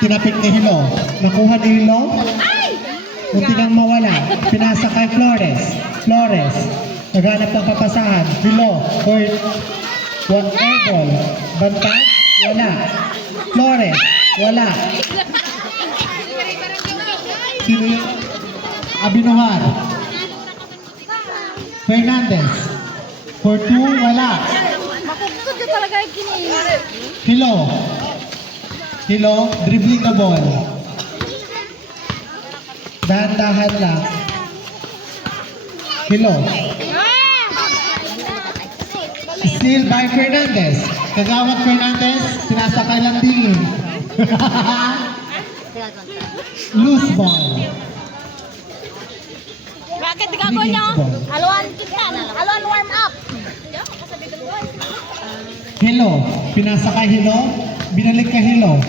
Tinapik ni Hilo. Nakuha ni Hilo. Munti nang mawala. Pinasa kay Flores. Flores. Naghanap ng papasahan. Hilo. Court. Airball. Bantag. Wala. Flores. Wala. Sino yun? Abinuhar. Fernandez. For 2. Wala. Makukot ka talaga yung kini. Hilo. Hilo. Dribbling the ball. Dahan-dahan lang. Hilo. Steal by Fernandez. Kagawad Fernandez. Sinasakay lang tingin. Loose ball. Bakit gagawin nyo? Haluan kita. Haluan warm up. Hilo. Pinasa kay Hilo. Binalik kay Hilo.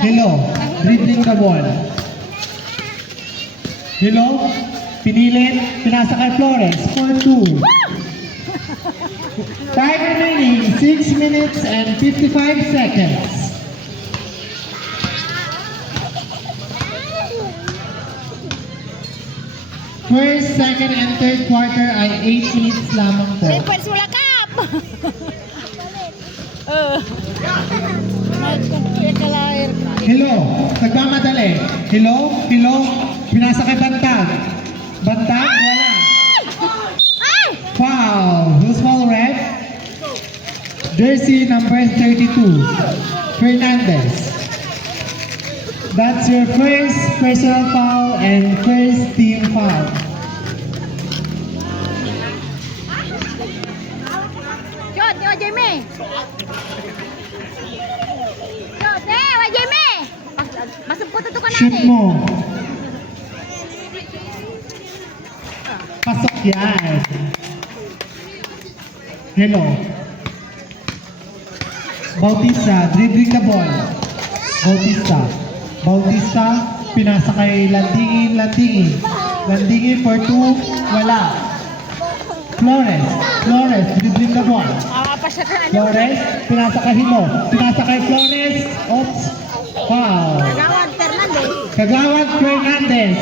Hilo. Dribbling the ball. Hilo. Pinilit. Pinasa kay Flores. 4-2. Time remaining 6 minutes and 55 seconds. First, second, and third quarter ay 8 minutes lamang po. Siyempre, sulakap! Hilo, nagmamadali. Hilo, Hilo, pinasa kay Bantag. Bantag, wala. Foul. Who's foul, red? Jersey number 32, Fernandez. That's your first personal foul and first team foul. Shot, yo, Jamie! Shot, wa Jamie! Masupot ito ka na Shoot mo. Pasok yan. Hello. Bautista, dribbling the ball. Bautista. Bautista, pinasa kay Landingin, Landingin. Landingin for 2, wala. Flores, Flores, dribbling the ball. Flores, pinasa kay Hilo. Pinasa kay Flores, oops, foul. Kagawad Fernandez. Kagawad Fernandez.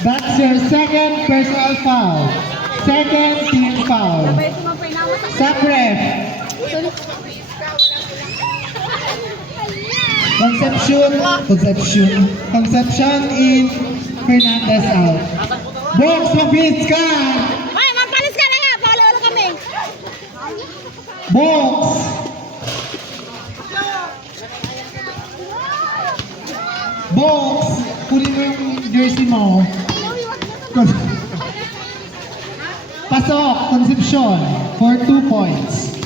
That's your second personal foul. Second team foul. Sakref. Conception in Fernandez out. Box mabilis ka. Ay, magpalis ka na nga. Paulo-ulo kami. Box. Box. Kunin mo yung jersey mo. Pasok. Concepcion for 2 points.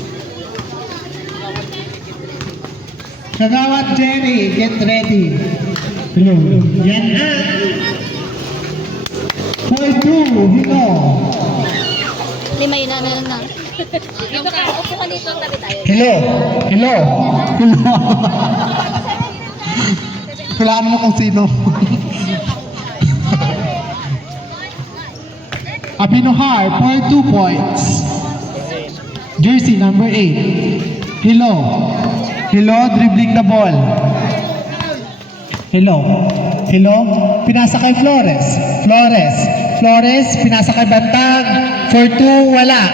Kagawad Jerry, get ready. Hello. Yan na. For 2, Hilo. Lima yun na. Dito ka, upo ka dito, tabi tayo. Hello. Hello. Hello. Hulaan mo kung sino. Abinuhar for 2 points. Jersey number 8. Hilo. Hilo, dribbling the ball. Hilo. Hilo, pinasa kay Flores. Flores. Flores, pinasa kay Bantag. For 2, wala.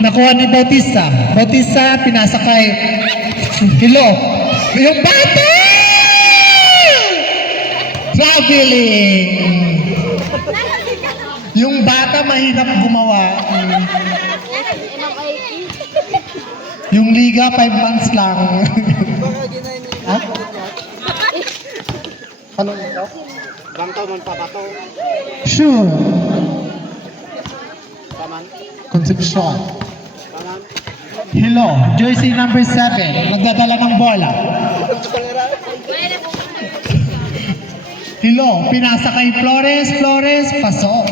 Nakuha ni Bautista. Bautista, pinasa kay Hilo. Yung bata! Traveling! Yung bata mahirap gumawa. Yung liga, 5 months lang. Ha? Ano ito? Bangkaw man papato. Sure. Paman. Concepcion. Paman. Hello, jersey number 7. Nagdadala ng bola. Hello, pinasa kay Flores. Flores, pasok.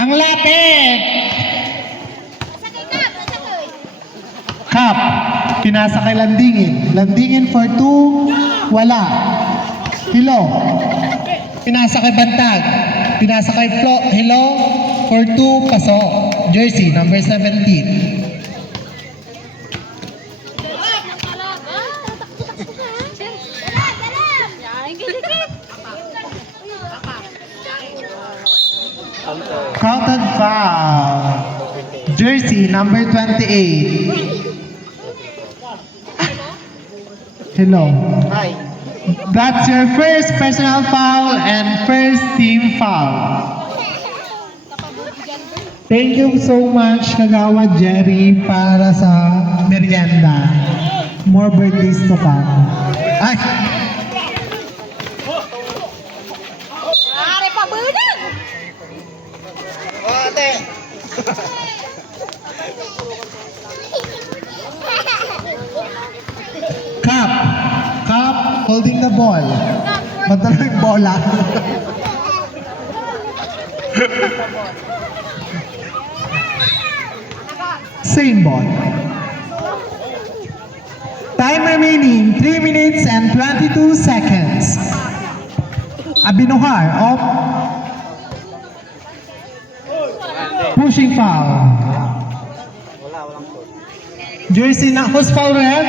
Ang lapit! Cup, pinasa kay Landingin. Landingin for 2, wala. Hilo, pinasa kay Bantag. Pinasa kay Hilo, For 2, pasok. Jersey, number 17. Counted foul. Jersey, number 28. Hello. Hi. That's your first personal foul and first team foul. Thank you so much, Kagawa Jerry, para sa merienda. More birthdays to come. Ay! Are pa budang. Oh, ate. Cup. Cup holding the ball. Madala yung bola. Same ball. Time remaining 3 minutes and 22 seconds. Abinuhar off. Pushing foul. Walang foul. Jersey na who's foul red?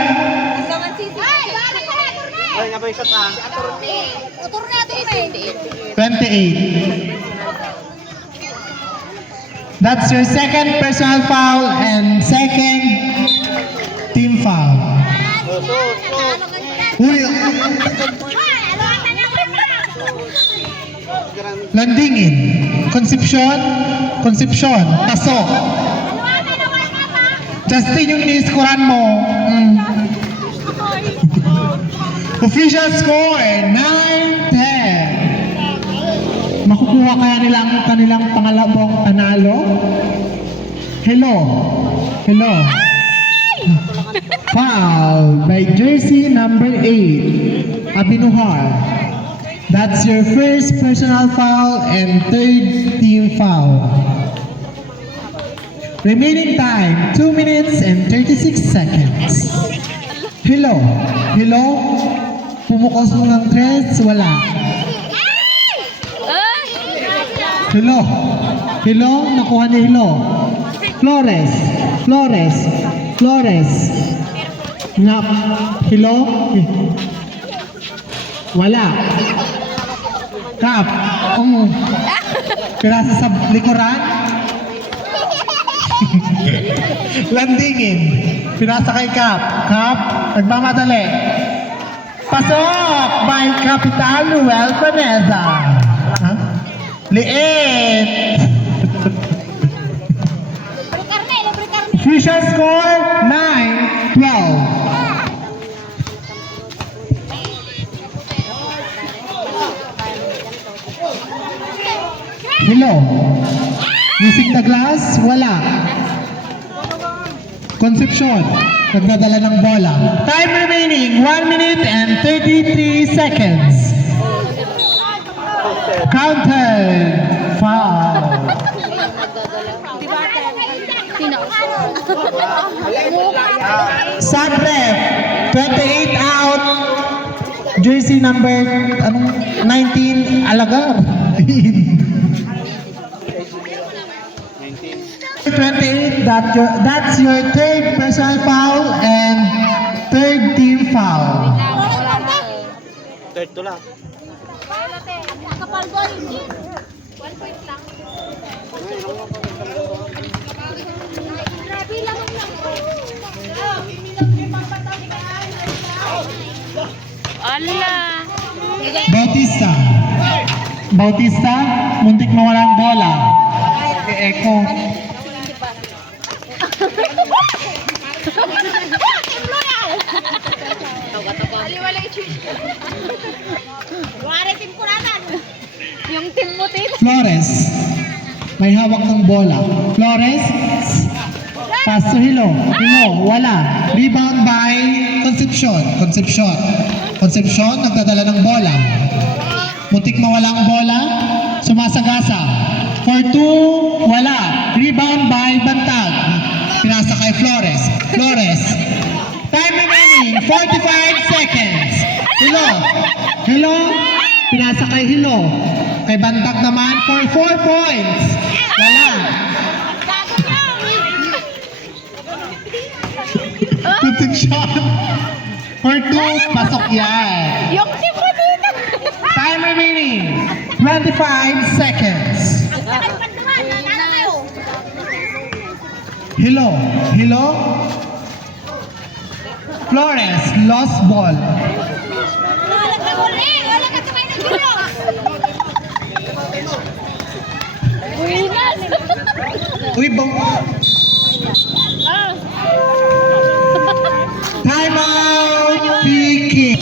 Ay, nga ba yung shot ah? 28. That's your second personal foul and second team foul. Uy, landingin. Concepcion. Pasok. Justin yung niskuran mo. Official score, 9-10. Makukuha kaya nila ang kanilang pangalawang panalo? Hello. Foul by jersey number 8, Abinuhar. That's your first personal foul and third team foul. Remaining time, 2 minutes and 36 seconds. Hello. Pumukos mo ng tres, wala. Hello, nakuha ni Hello. Flores. Ngap. Hello. Wala. Kap. Pirasa sa likuran. Landingin. Pinasa kay Kap. Kap, nagmamadali. Pasok by Capital Noel Vanessa. Huh? Liit. Official score 9-12. Hello. Using the glass, wala. Concepcion, nagdadala ng bola. Time remaining, 1 minute and 33 seconds. Counted. Foul. Sabrep, 28 out. Jersey number 19, Alagar. 28, that's your third personal foul and third team foul. Third to lang. Kapal gol. 1 point lang. Grabe lang lang. Ala. Bautista, muntik mawala ang bola. Echo. Yung team mo, Tito. Flores, may hawak ng bola. Flores, pass to Hilo, wala. Rebound by Concepcion, nagdadala ng bola. Muntik mawala ang bola, sumasagasa. For 2, wala. Rebound by Bantag. Pinasa kay Flores. Time remaining, 45 seconds. Hilo. Pinasa kay Hilo. Kay Bantag naman for 4 points. Wala. Putik shot. For 2, pasok yan. Yung si Pradina. Time remaining. 25 seconds. Hello. Hello. Flores, lost ball. Winas. Uy, bang... Time out, PK.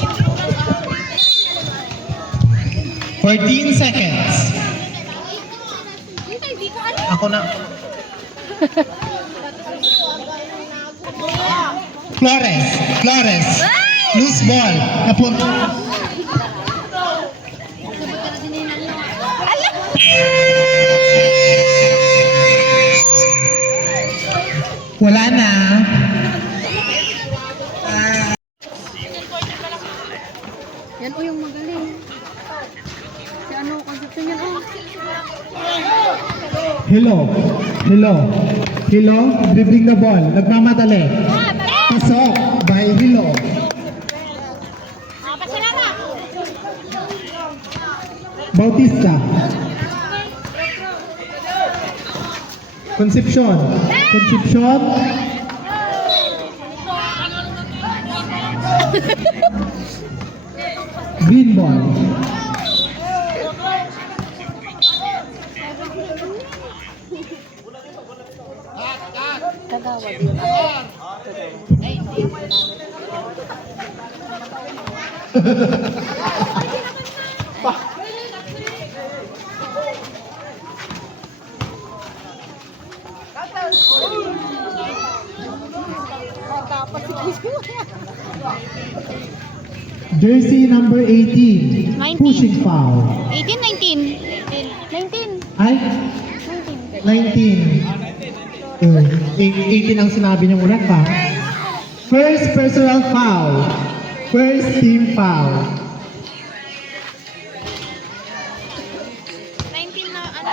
14 seconds. Ako na. Flores, Flores. Loose ball. Napunta. Wala na. Yan o yung magaling. Si ano, konsepto niyan o. Hello. Hello. Hello. Dribbling the ball. Nagmamadali. Pasok. By Hello. Bautista. Concepcion. Concepcion. Green ball. Kagawad yun. Jersey number 18. 19. Pushing foul. 18, 19. 19. Ay, 19. 18 ang sinabi niya muna pa. First personal foul. First team foul. 19 na ano?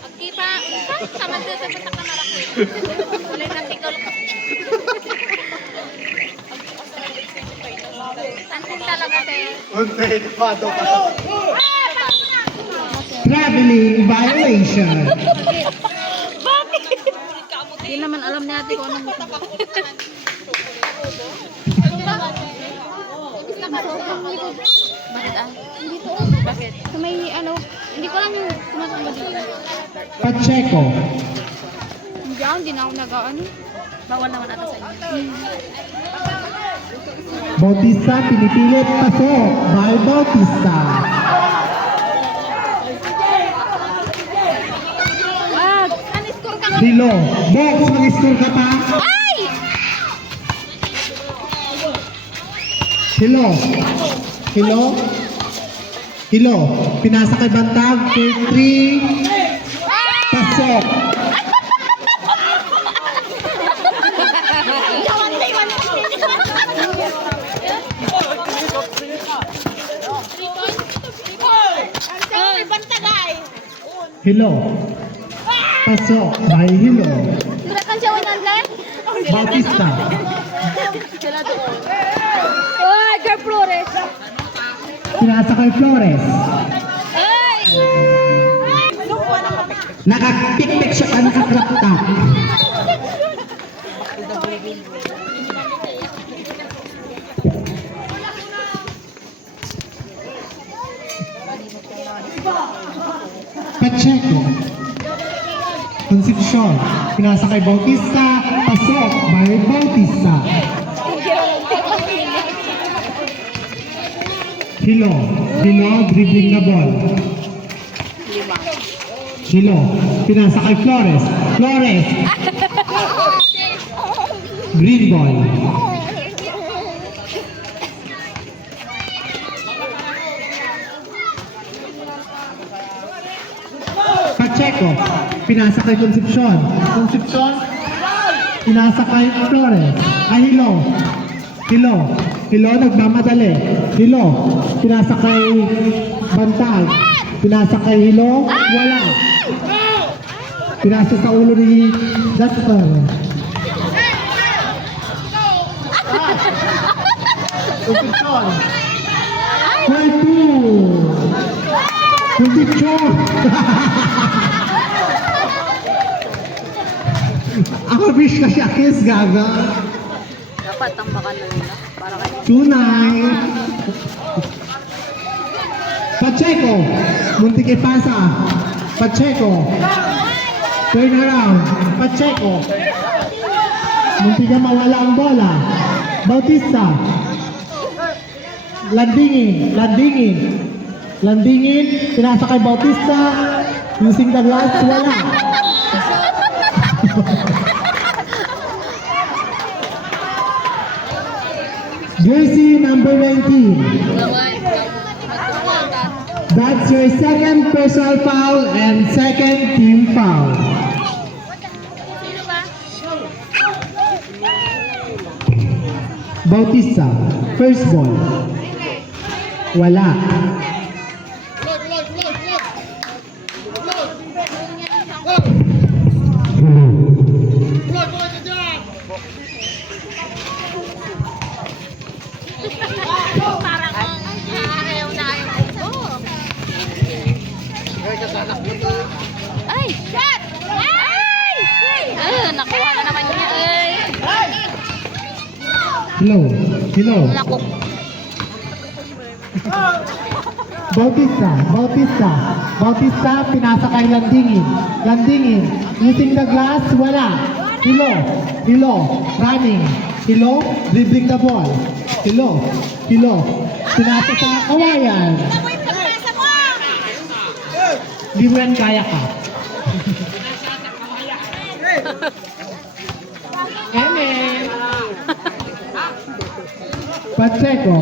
Agkipa, sama sa sa kamera ko. Ulit na tikol ko. Tansin talaga, te. Traveling violation. Bakit? Hindi naman alam natin kung anong... Bakit ah? Hindi to. Bakit? So may ano, hindi ko alam yung tumatama dito. Pacheco. Hindi na ako nag-ano. Bawal naman ata sa inyo. Bautista, pinipilit. Pasok. By Bautista. Wag! An-score ka nga! Dilo. Box, mag-score ka pa. Ay! Hello. Hello. Hello. Pinasa kay Bantag. For 3. Pasok. Hello. Pasok. By Hello. Gerakan siya 100? Bautista. Sila doon. Oy, Girl Flores! Pinasa kay Flores. Ay! Nakapikpik siya ka nakakrap top. Pacheco. Concepcion. Pinasa kay Bautista. Pasok. By Bautista. Hilo. Hilo. Dribbling the ball. Hilo. Pinasa kay Flores. Flores. Green ball. Pacheco. Pinasa kay Concepcion. Concepcion. Pinasa kay Flores. Hilo. Hilo. Hilo. Nagmamadali. Hilo. Pinasa kay Bantag. Pinasa kay Hilo. Wala. Pinasa sa ulo ni Jasper. Concepcion. Point 2. Concepcion. Ako wish ka siya kiss, gaga. Dapat tambakan na nila. Para kayo. Tunay. Pacheco. Muntik ipasa. Pacheco. Turn around. Pacheco. Muntik na mawala ang bola. Bautista. Landingin. Landingin. Landingin. Pinasa kay Bautista. Using the glass. Wala. Jersey number 19. That's your second personal foul and second team foul. Bautista, first ball. Wala. Ay! Shot! Ay! Nakuha na naman niya. Ay! Hello. Hello. Naku. Bautista. Bautista. Bautista, pinasa kay Landingin. Landingin. Using the glass, wala. Hilo. Hilo. Running. Hilo. Dribbling the ball. Hilo. Hilo. Pinasa sa kawayan. Di mo yan kaya ka. Eme. Pacheco.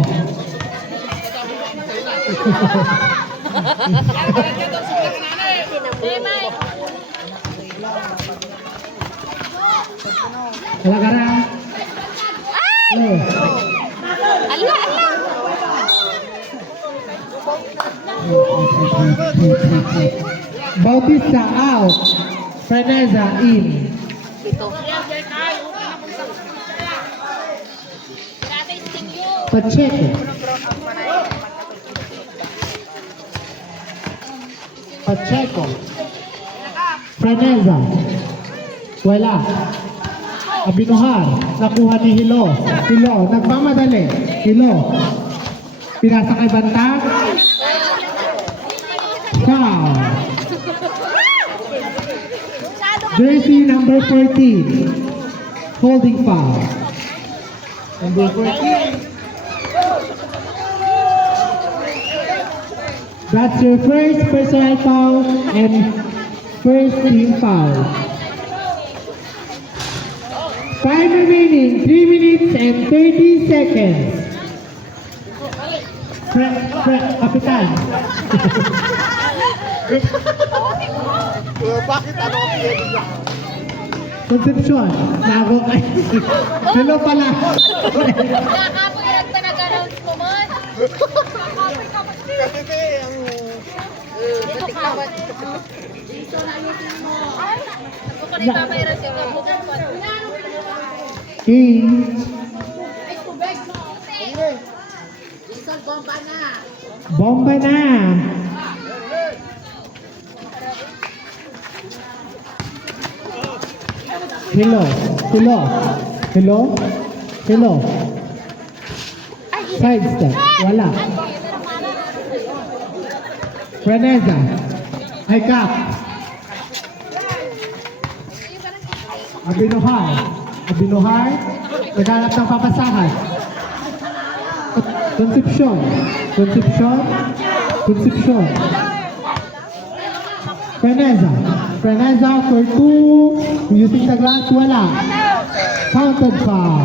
Wala ka na. Hello. Ala, ala. Bautista out. Freneza in. Ito. Pacheco. Pacheco. Freneza. Wala. Abinuhar. Nakuha ni Hilo. Hilo. Nagmamadali. Hilo. Pinasa kay Banta. Foul. Jersey number 14. Holding foul. Number 14. That's your first personal foul and first team foul. Time remaining 3 minutes and 30 seconds. Kapitan. Bakit ano ang pinag Concepcion. Nago kay. Hello pala. Kakapoy lang pa nag-announce mo man. Kasi ang... Ito ka. Dito na ayusin mo. Ako ka nito may rasyon ka. King. Bomba na. Hello. Hello. Hello. Hello. Side step. Wala. Freneza. High cap. Abinuhar. Abinuhar. Naghanap ng papasahan. Concepcion. Concepcion. Concepcion. Freneza. Freneza for 2. Using the glass. Wala. Counted foul.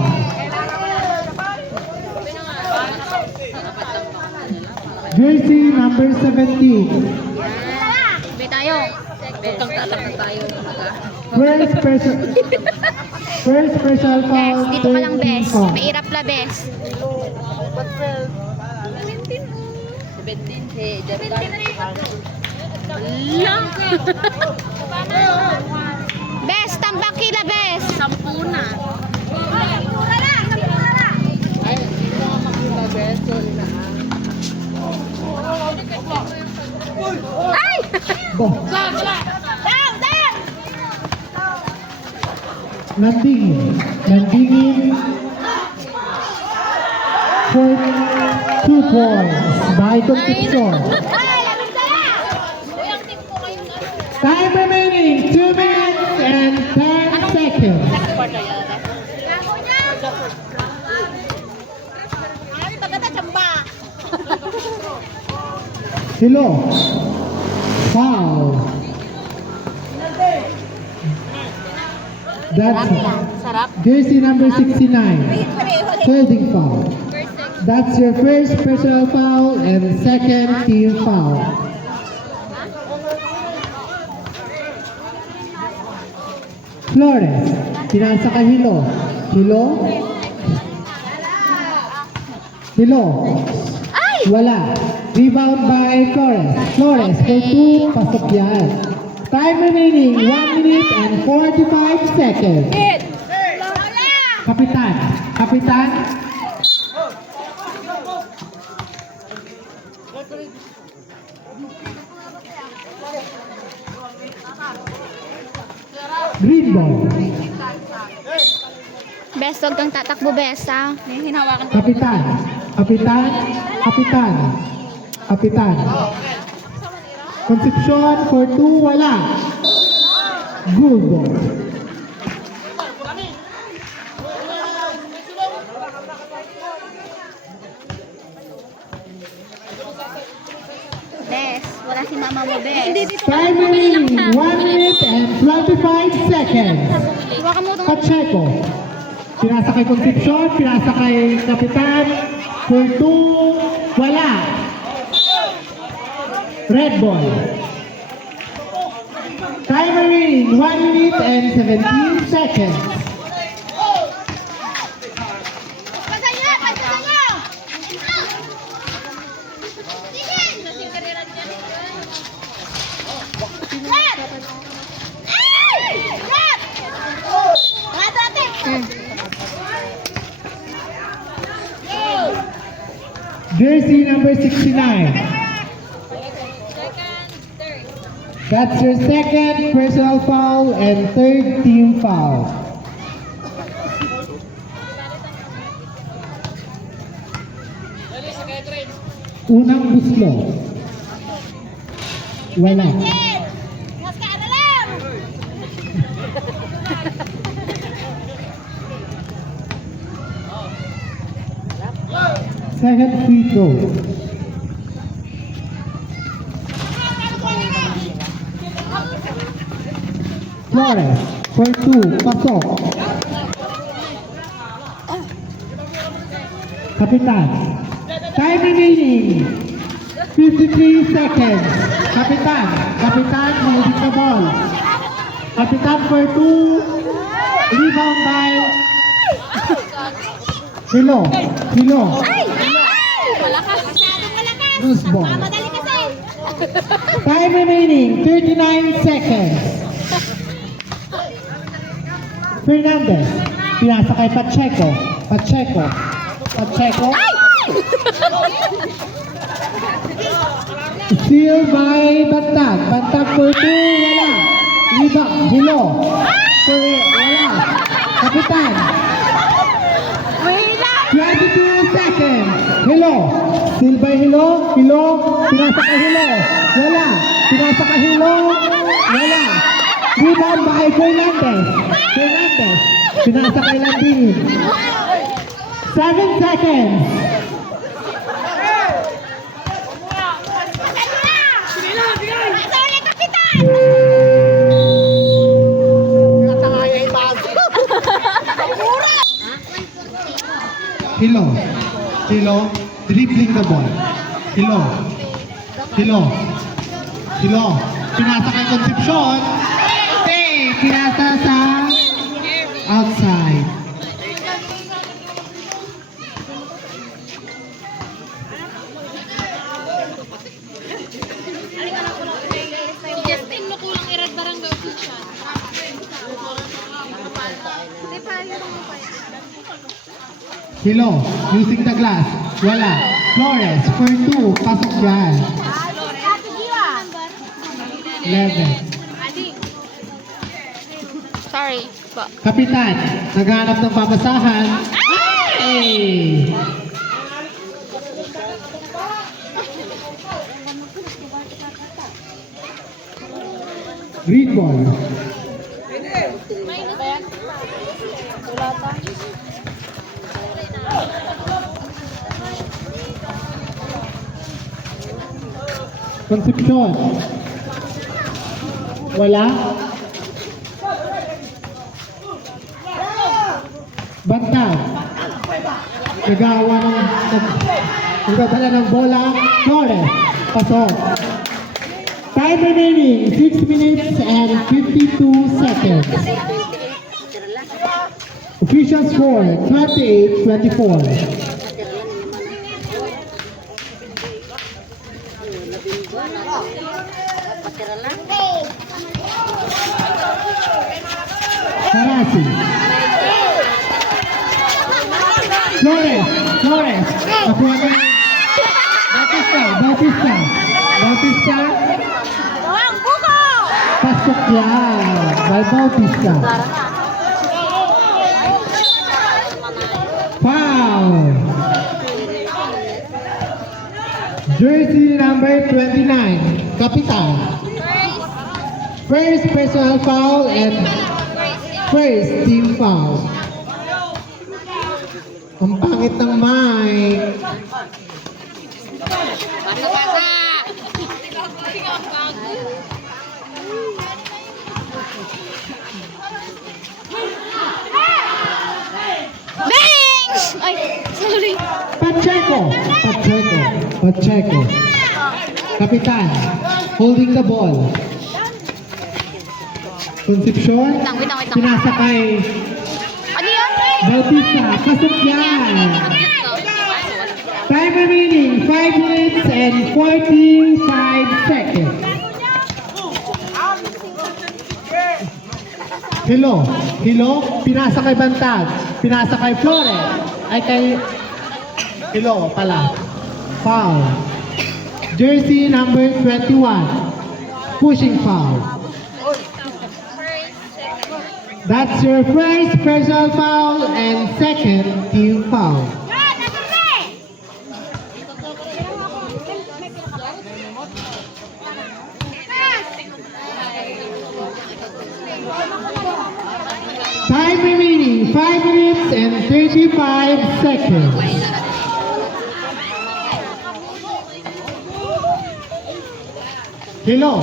Jersey number 17. Sabi tayo. Huwag kang tatakot tayo. First personal foul. Bes, dito ka lang, third team Bes. foul. May irap la, Bes. 17 si Jerican. Lang. Bes, tambak kila, Bes. 10 na. Ay, hindi ko nga makita, best. Sorry na. Ay! Bo. Landingin for 2 points by Concepcion. Time remaining 2 minutes and 10 seconds. Hello. Foul. That's Sarap. jersey number 69. Holding foul. That's your first personal foul and second team foul. Flores. Pinasa kay Hilo. Hilo. Hilo. Wala. Rebound by Flores. Flores for 2. Pasok yan. Time remaining 1 minute and 45 seconds. Kapitan. Kapitan. Green ball. Bes, huwag kang tatakbo, Bes, ha? May hinawakan ko. Kapitan. Kapitan. Kapitan. Kapitan. Concepcion for 2. Wala. Good ball. Bes, wala si mama mo, Bes. Time remaining 1 minute and 25 seconds. Huwag mo itong... Pacheco. Pinasa kay Concepcion, pinasa kay Kapitan. For 2, wala. Red ball. Time remaining 1 minute and 17 seconds. Jersey number 69. That's your second personal foul and third team foul. Unang buslo. Wala. Second free throw. Flores for 2. Pasok. Kapitan. Time remaining 53 seconds. Kapitan. Kapitan holding the ball. Kapitan for 2. Rebound by Hilo. Hilo. Loose ball. Time remaining 39 seconds. Fernandez. Pinasa kay Pacheco. Pacheco. Pacheco. Steal by Bantag. Bantag for 2. Wala. Rebound. Hilo. Wala. Kapitan. 22 seconds. Hilo. Steal by Hilo. Hilo. Pinasa kay Hilo. Wala. Pinasa kay Hilo. Wala. Rebound by Fernandez. Fernandez. Pinasa kay Landini. 7 seconds. Hilo. Hilo. Dribbling the ball. Hilo. Hilo. Hilo. Pinasa kay Concepcion. Okay. Pinasa sa outside. Hilo, using the glass. Wala. Flores, for 2. Pasok yan. 11. Sorry po. Kapitan, naghanap ng papasahan. Ay! Green ball. Concepcion. Wala. Bantag. Nagdadala ng bola. Flores. Pasok. Time remaining, 6 minutes and 52 seconds. Official score, 28-24. Sarasi. Flores. Nakuha na. Bautista. Pasok yan. By Bautista. Foul. Jersey number 29. Kapitan. First personal foul and first team foul. Ang pangit ng mic. Bangs! Ay, sorry. Pacheco. Kapitan, holding the ball. Concepcion, Wait lang. pinasa kay Ano yun? Bautista. Pasok yan. Time remaining, 5 minutes and 45 seconds. Hilo, pinasa kay Bantag. Pinasa kay Flores. Ay kay Hilo pala. Foul. Jersey number 21. Pushing foul. That's your first personal foul and second team foul. Time remaining, 5 minutes and 35 seconds. Hilo.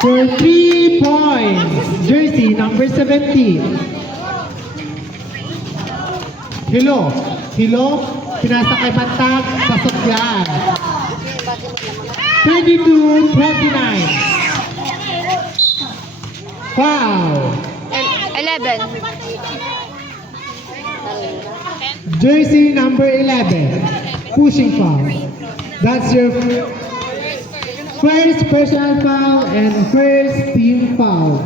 For 3 points, jersey number 17. Hilo, pinasa kay Bantag, pasok yan. 32-29. Foul. 11. Jersey number 11, pushing foul. That's your first personal foul and first team foul.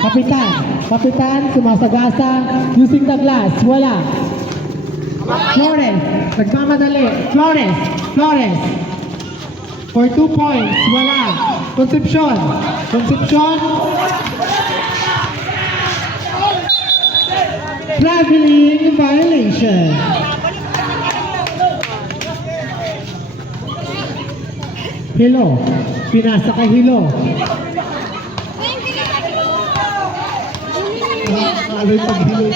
Kapitan, sumasagasa, using the glass, wala. Flores, nagmamadali. Flores. For 2 points, wala. Concepcion. Traveling violation. Hilo, pinasa kay Hilo. Aloy paghilo.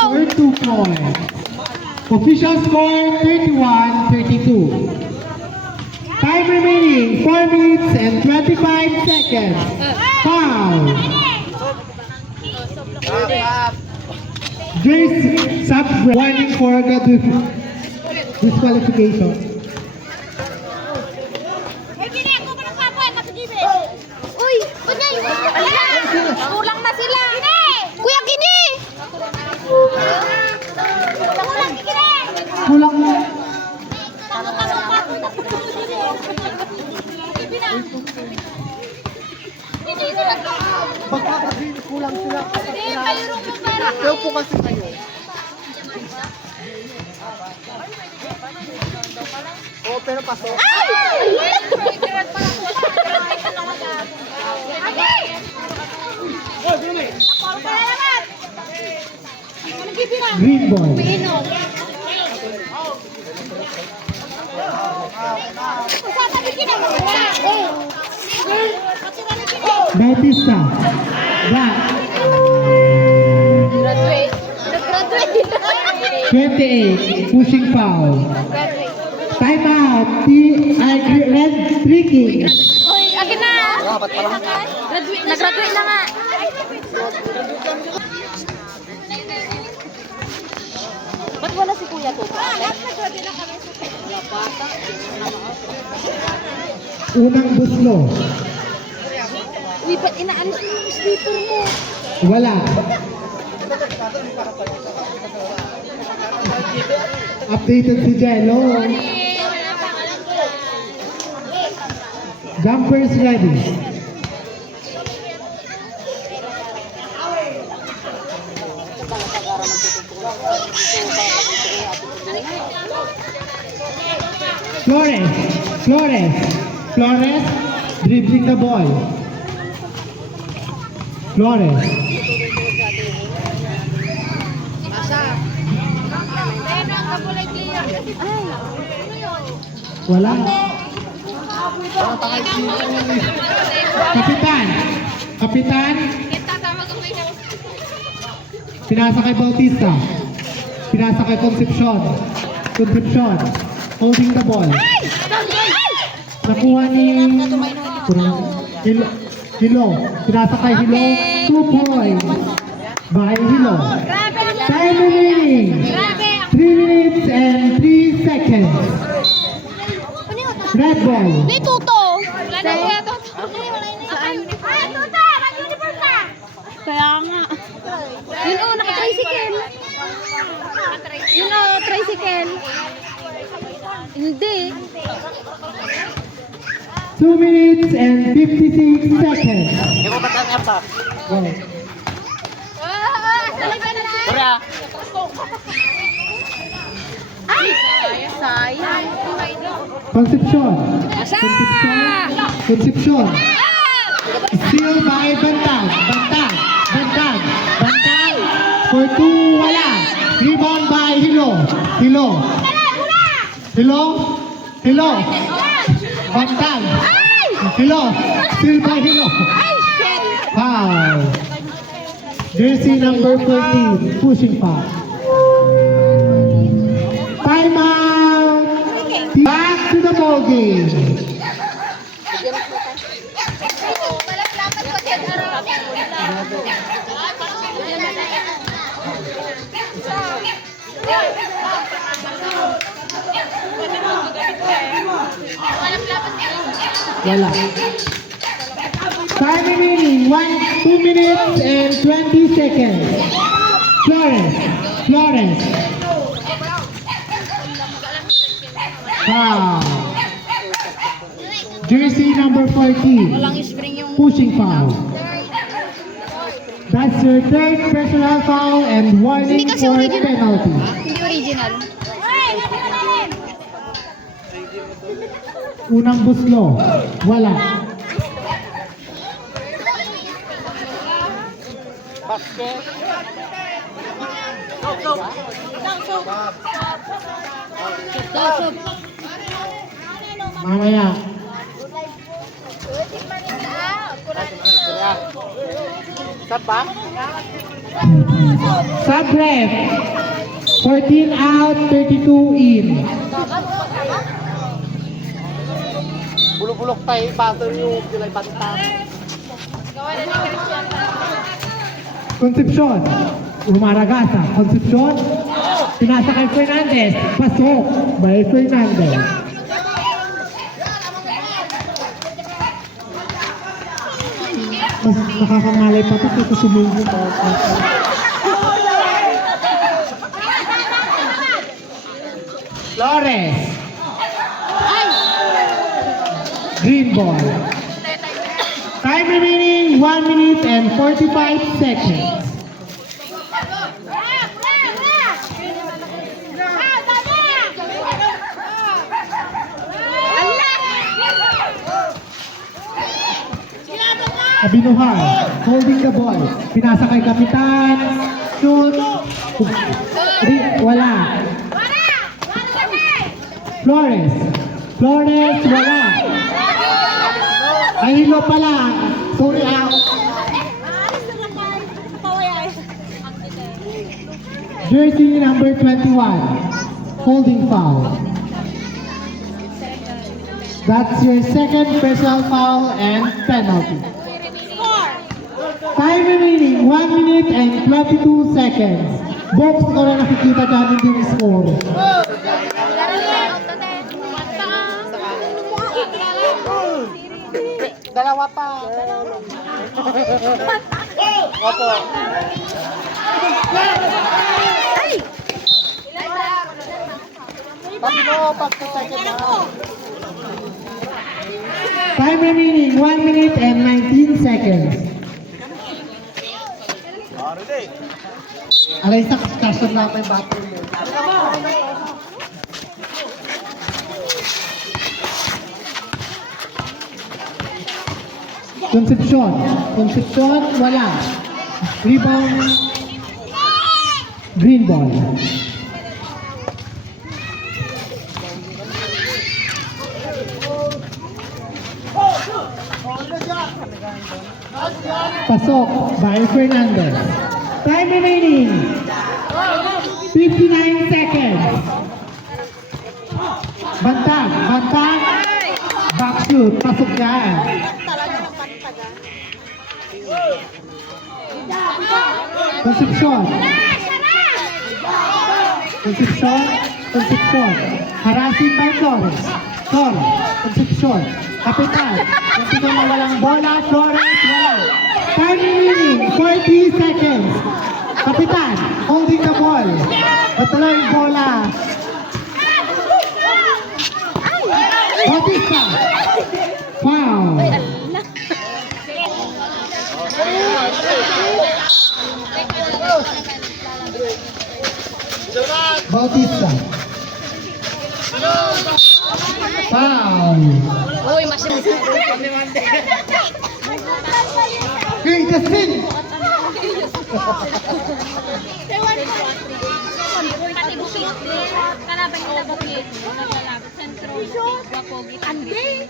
For 2 points. Official score 31-32. Time remaining 4 minutes and 25 seconds. Foul. Jersey sub warning for disqualification. Uy, kunyay! Kulang na sila! Kuya Gini! lang sila. Hindi, kayo mo para. Pero po kasi kayo. Oo, pero pasok. Green ball. Bautista. Black. Graduate. Nag-graduate. 28. Pushing foul. Time out. Red tricky. Oy, akin na. Graduate. Nag-graduate na nga. Ba't wala si Kuya to? Nag-graduate na kami. Unang buslo. Uy, ba't inaalis mo yung sleeper mo? Wala. Updated si Jello. Jumpers ready. Flores. Flores. Flores. Dribbling the ball. Flores. Wala. Kapitan. Kapitan. Pinasa kay Bautista. Pinasa kay Concepcion. Concepcion. Holding the ball. Nakuha ni Hilo. Pinasa kay Hilo. 2 points. By Hilo. Time remaining. 3 minutes and 3 seconds. Red ball. Ni Tuto. Wala na Kuya Tuto. Saan? Ah, Tuto! Mag-uniform ka! Kaya nga. Yun o, naka-tricycle. Yun o, tricycle. Hindi. 2 minutes and 56 seconds. Wow. Korea. Ay! Sayang. Concepcion. Concepcion. Concepcion. Still by Bantag. Bantag. Bantag. Bantag. For 2, wala. Rebound by Hilo. Hilo. Hilo. Hilo. Bantag. Hilo. Still by Hilo. Foul. Jersey number 14. Pushing foul. Time out. Back to the ball game. Wala. Time remaining 2 minutes and 20 seconds. Flores. Flores. Wow. Jersey number 14. Pushing foul. That's your third personal foul and warning Hindi kasi for original. penalty. Hindi original. Unang buslo. Wala. Basket. Mamaya. Korea. Saan ba? Sub-ref. 14 out, 32 in. Bulok-bulok tayo. Baso yung kilay banta. Concepcion. Umaragasa. Concepcion. Pinasa kay Fernandez. Pasok by Fernandez. Mas nakakangalay pa ito kasi sumingin pa. Flores. Green ball. Time remaining 1 minute and 45 seconds. Abinuhar, holding the ball. Pinasa kay Kapitan. Shoot. Wala. Flores. Flores, wala. Ay, hilo pala. Sorry, out. Jersey number 21. Holding foul. That's your second personal foul and penalty. Time remaining, 1 minute and 22 seconds. Box, ikaw na nakikita dyan yung score. Dalawa pa. Opo. Pati mo, pag-second na. Time remaining, 1 minute and 19 seconds. Alay sa kasyon na may battery mo. Concepcion. Concepcion, wala. Rebound. Green ball. Pasok, by Fernandez. Time remaining. 59 seconds. Bantag, bantag. Back shoot, pasok yan. Concepcion. Concepcion. Concepcion. Harassing by Flores. Flores. Concepcion. Kapitan. Concepcion na walang bola. Flores, wala. Time remaining, 40 seconds. Kapitan, holding the ball. Batala yung bola. Bautista. Foul. Bautista. Foul. Uy, masyadong. Hey, Justin! Pati bukit. Kalaban nila bukit. Naglalapit. Sentro. Wapogi. Ande!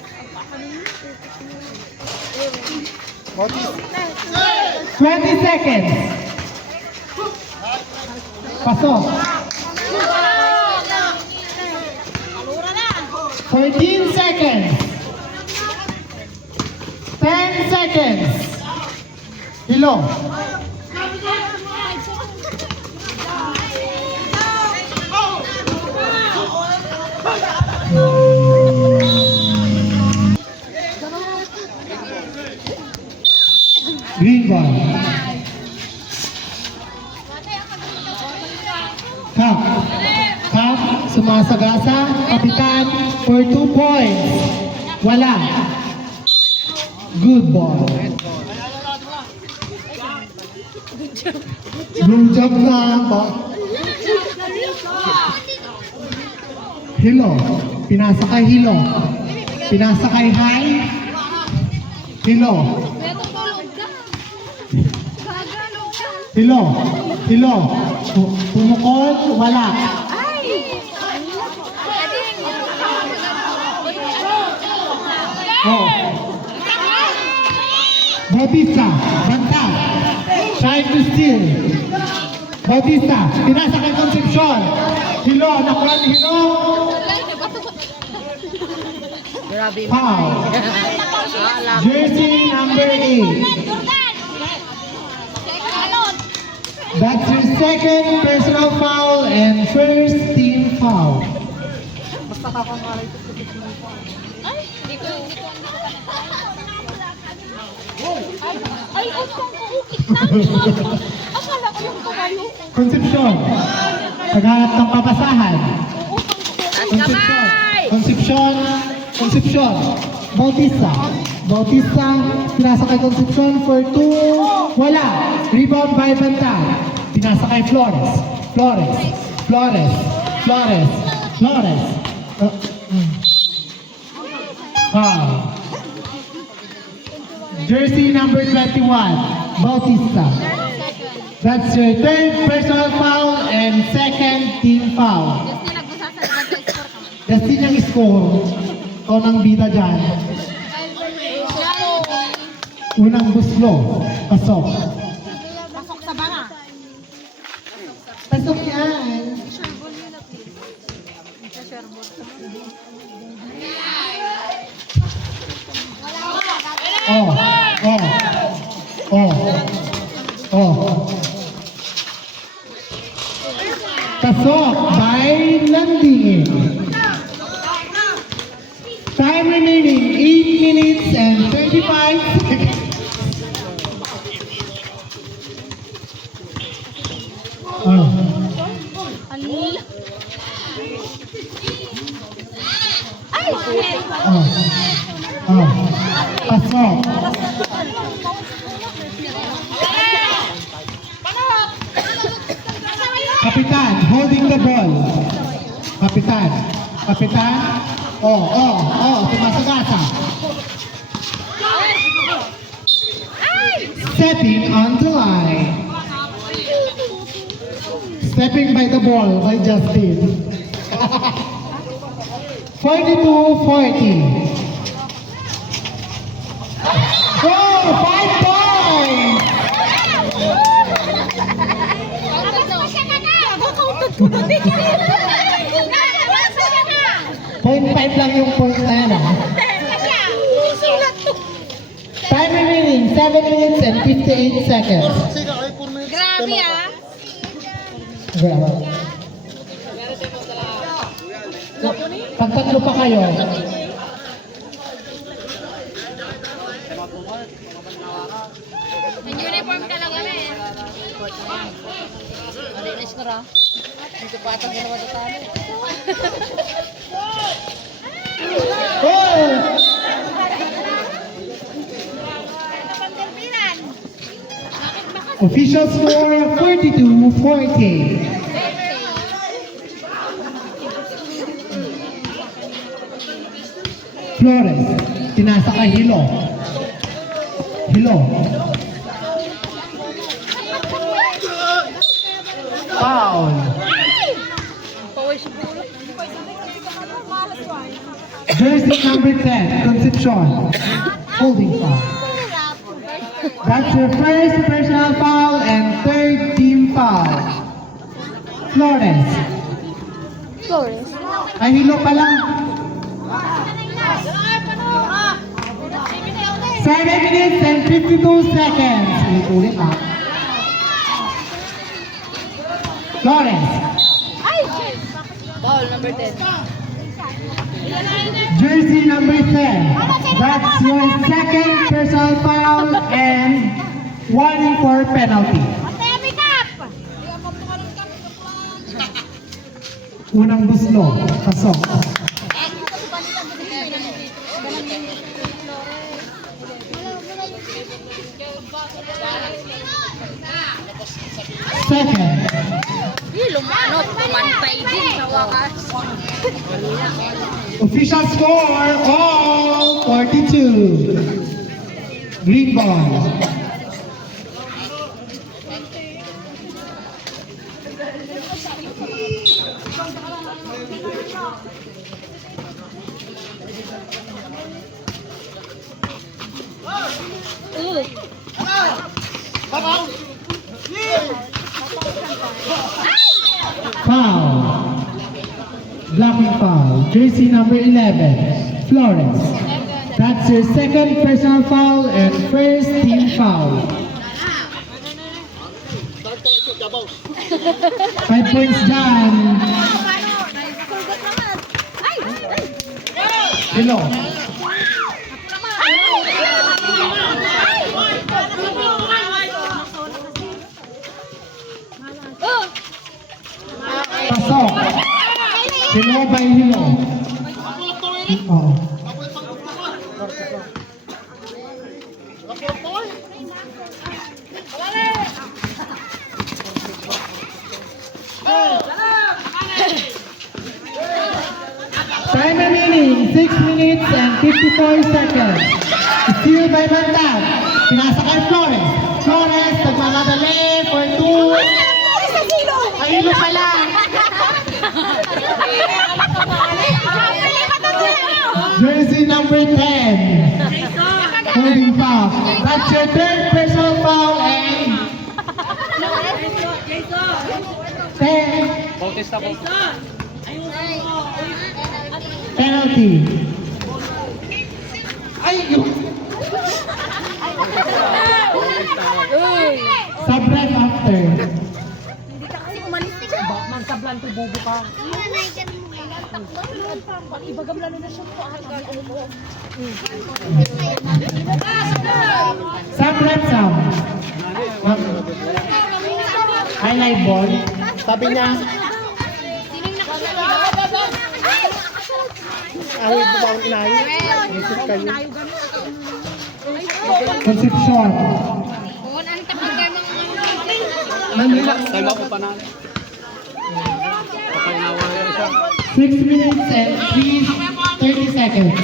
20 seconds. Pasok. 13 seconds. 10 seconds. Hilo. Green ball. Cup. Cup. Sumasagasa. Kapitan for 2 points. Wala. Good ball. Good job na ba? Hilo. Pinasa kay Hilo. Pinasa kay Hai. Hilo. Hilo. Hilo. Pumukol. Wala. Oh. Bautista. Banta. Trying to steal. Bautista. Pinasa kay Concepcion. Hilo. Nakuha ni Hilo. Grabe mo. Foul. Jersey number 8. That's your second personal foul and first team foul. Basta kakangalay ito. Ay, utang ko ukit na. Akala ko yung kabayo. Concepcion. Naghanap ng papasahan. Concepcion. Concepcion. Concepcion. Bautista. Bautista, pinasa kay Concepcion for 2. Wala. Rebound by Bantay. Pinasa kay Flores. Flores. Flores. Flores. Flores. Jersey number 21, Bautista. That's your third personal foul and second team foul. Justin ang score. Ikaw ng bida dyan. Unang buslo. Pasok. Pasok sa banga. Pasok yan. Oh. Oh. Oh. Oh. Pasok by landing. Time remaining 8 minutes and 35 seconds. Oh. Oh. Oh. Pasok. Kapitan, holding the ball. Kapitan. Kapitan. Tumasagasa. Setting on the line. Stepping by the ball by Justin. 42-40. Oh, 5 points! Point 5 lang yung point na yan, ah. Time remaining 7 minutes and 58 seconds. Grabe ah. Grabe. Pagtatlo pa kayo. May uniform ka lang kami. Alinis ko ra. Dito pa ata ginawa sa tali. Oh! Official score 42-40. Flores, tinasa kay Hilo. Hilo. Foul. Jersey number 10, Concepcion. Holding foul. That's your first personal foul and third team foul. Flores. Flores. Ay, Hilo pa lang. 7 minutes and 52 seconds. Ulit ah. Flores. Ball number 10. Jersey number 10. That's your second personal foul and 1 for penalty. Unang buslo. Pasok. Second. Lumanot, pumantay din sa wakas. Official score, all 42. Green ball. Foul. Blocking foul. Jersey number 11, Flores. That's your second personal foul and first team foul. 5 points dyan. Hello. Pasok. Hello by Hello. Oo. 6 minutes and 54 seconds. Still by Bantan. Pinasa kay Flores. Flores, nagmamadali for 2. Ayun na pala. Jersey number 10. Holding foul. That's your third personal foul and 10. Penalty. Ay, yun. Sub-ref after. Sub-ref sub. Highlight ball. Sabi niya, awit mo ba ang inayo? Isip kayo. Concepcion. Manila. 6 minutes and 30 seconds.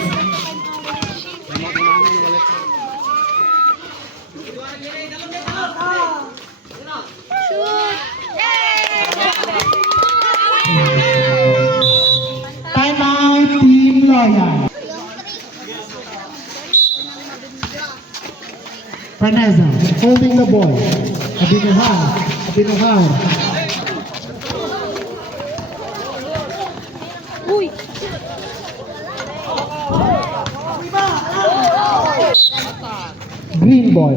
Time out, Team Loyal. Paneza holding the ball. Abinuhar. Uy! Green ball.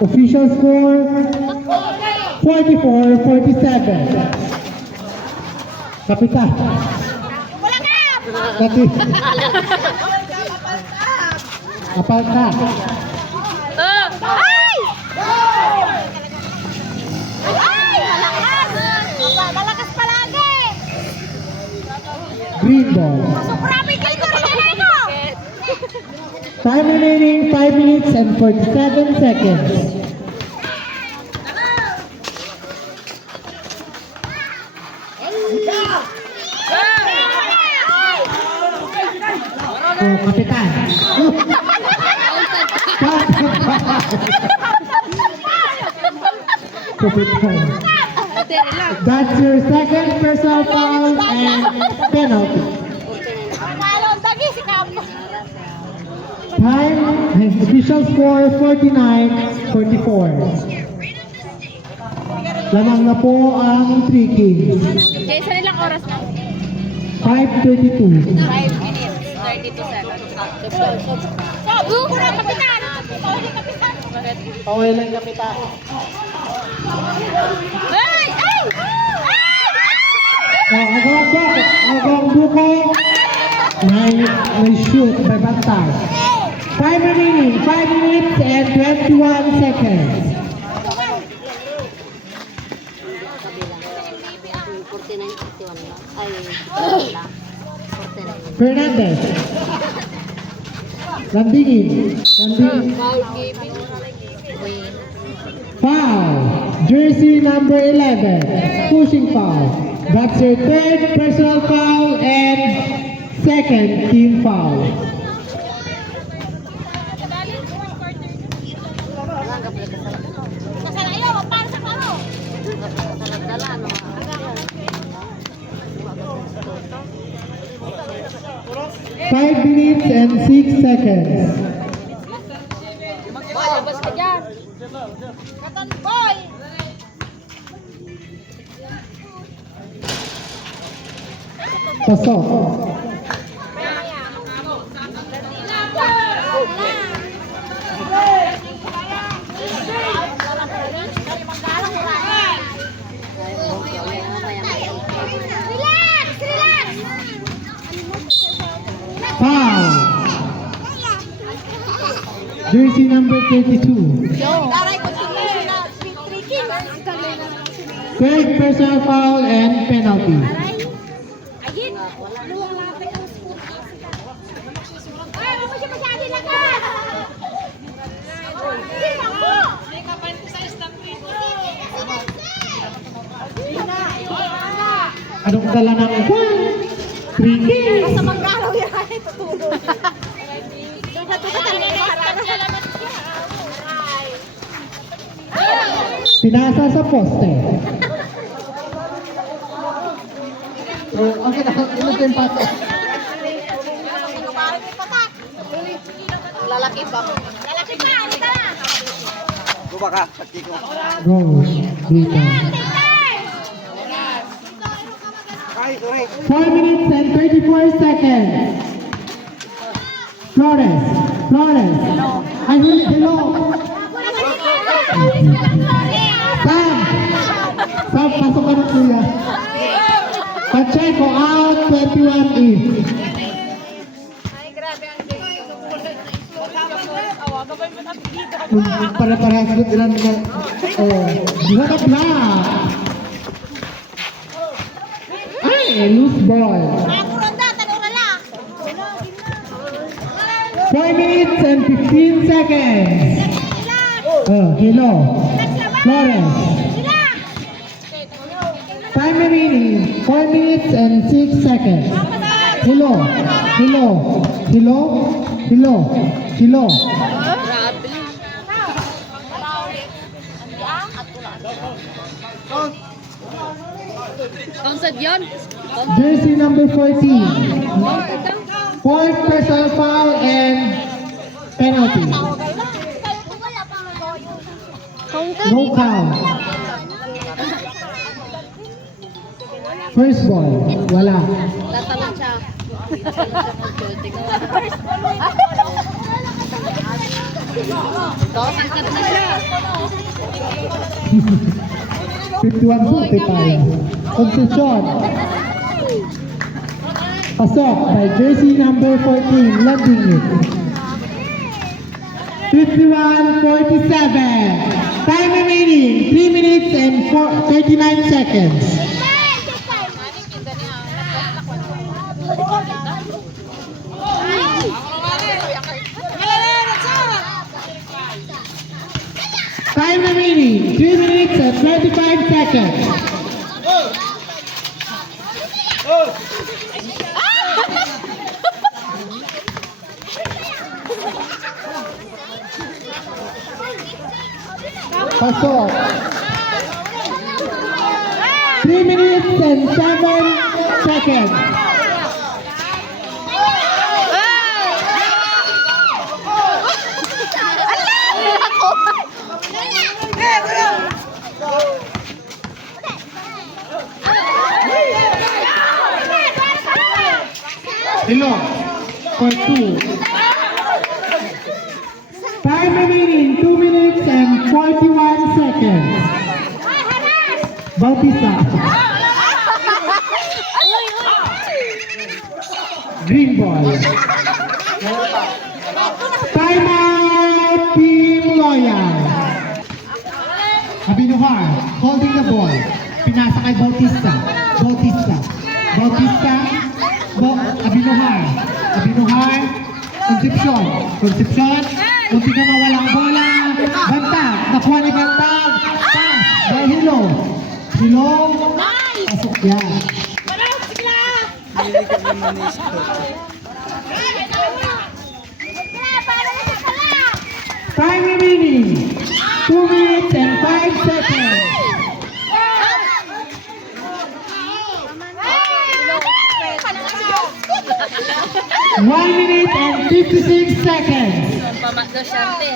Official score 44-47. Kapitan. Wala ka! Kati. Apal ka. Ay! Ay! Malakas! Malakas palagi! Green ball. Sobrami dito rin mo! Time remaining 5 minutes and 47 seconds. Oh, kapitan. Kapitan. That's your second personal foul and penalty. Time and official score 49-44. Lamang na po ang 3 kings. Okay, sa ilang oras na? 5:22. 5 minutes, 32 seconds. Kapitan! Okay lang kapitan. Ay! Ay! Agang buko. May shoot by Bantan. 5 remaining, 5 minutes and 21 seconds. Fernandez. Landingin. Foul. Jersey number 11. Pushing foul. That's your third personal foul and second team foul. Kasalayo, para sa paro! 5 minutes and 6 seconds. Labas ka dyan! Katan boy! Pasok. Relax! Relax! Foul. Jersey number 32. Daray ko na tricking. Third personal foul and penalty. Ayun! Luwang natin ang spoon. Ay, wag mo siya masyado lakas! Sino mo? Hindi ka pa sa isang prito. Anong dala ng 3 kills? Manggalaw yan ay tutulog. Pinasa sa poste. So, okay na. Ito yung pato. Lalaki pa. Lalaki pa, ano ka na? Buba ka, sakti ko. Go. Dito. Ay, sorry. 4 minutes and 34 seconds. Flores. Flores. Ay, hello. Sam. Sam, pasok ka na kuya. Pacheco out, 21E. Para-para sa ilan na. Oh, what a block. Ay, loose ball. 4 minutes and 15 seconds. Oh, hello. Flores. Time remaining. 4 minutes and 6 seconds. Hello. Hello. Hello. Hello. Hello. Konsad yun? Jersey number 14. Fourth personal foul and penalty. No count. First ball. Wala. Tatalon siya. Sikat na siya. 51-45. Concession. Pasok by jersey number 14. Landing it. 51-47. Time remaining. 3 minutes and 39 seconds. Time remaining. 3 minutes and 25 seconds. Pasok. 3 minutes and 7 seconds. Hello. For 2. Time remaining 2 minutes and 41 seconds. Bautista. Green ball. Time out, Team Loyal. Abinuhar, holding the ball. Pinasa kay Bautista. Bautista. Bautista. Abinuhar. Abinuhar. Concepcion. Concepcion. Kunti na mawalang bola. Bantag. Nakuha ni Bantag. Pass. By Hilo. Hilo. Pasok yan. Time remaining. 2 minutes and 5 seconds. One minute and 56 seconds. Pamakdo syarte.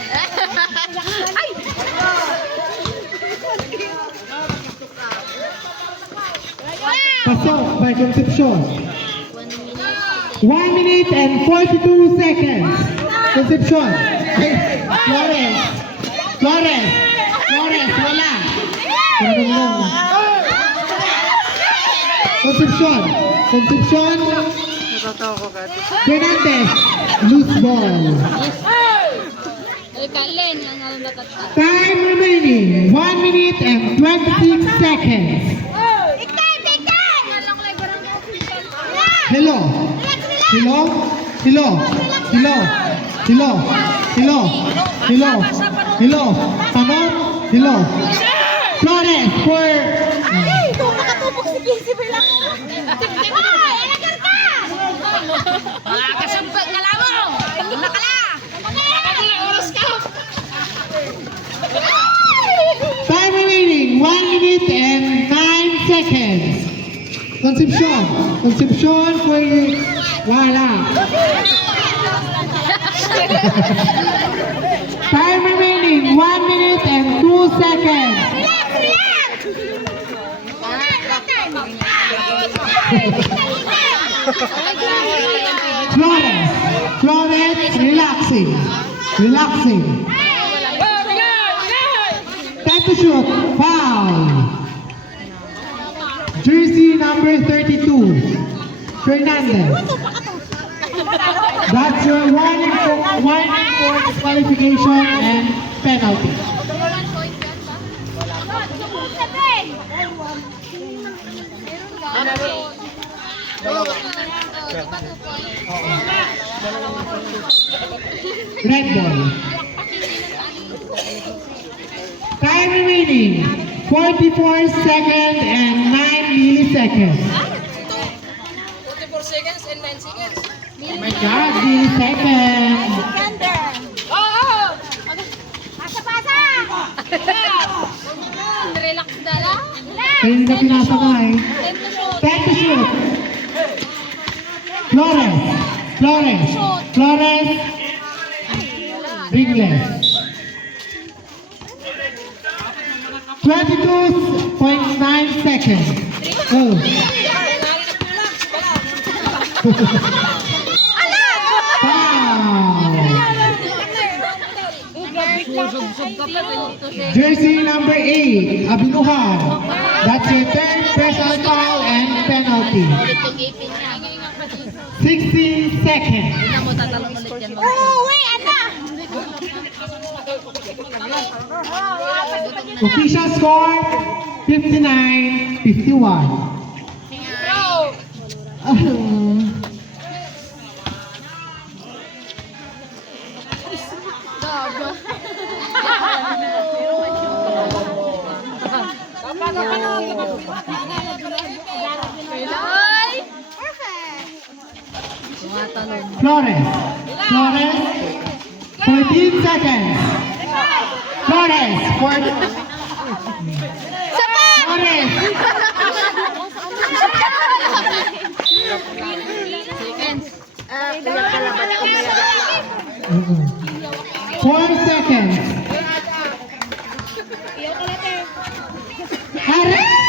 Ay! Pasok by Concepcion. 1 minute and 42 seconds. Concepcion. Ay, Flores. Flores. Flores, wala. Concepcion. Concepcion. Fernandez. Loose ball. Kalen, ang natatat. Time remaining. 1 minute and 26 seconds. Hello. Hello. Hello. Hello. Hello. Hello. Hello. Hello. Panon. Hello. Flores for Lubog si Casey lang. Hoy, alagar ka! Mga kasumpa, kalamo! Nakala! Oras ka! Time remaining, 1 minute and 9 seconds. Concepcion. Concepcion for you. Wala. Time remaining, 1 minute and 2 seconds. Relax, relax! Flores. Flores, relaxing. Relaxing. Time to shoot. Foul. Jersey number 32. Fernandez. That's your warning for disqualification and penalty. Red ball. Time remaining 44 seconds and 9 milliseconds. 44 seconds and 9 seconds. Oh my God, milliseconds. Pasa-pasa! Relax na lang. Kaya na pinasa na eh. Time to shoot. Flores. Flores. Flores. Ringless. 22.9 seconds. Go. Foul. Jersey number 8, Abinuhan. That's your third personal foul and penalty. 16 seconds. Uuwi, anak! Official score, 59-51. Flores. Flores. 14 seconds. Flores. Flores. 4 seconds. Aray!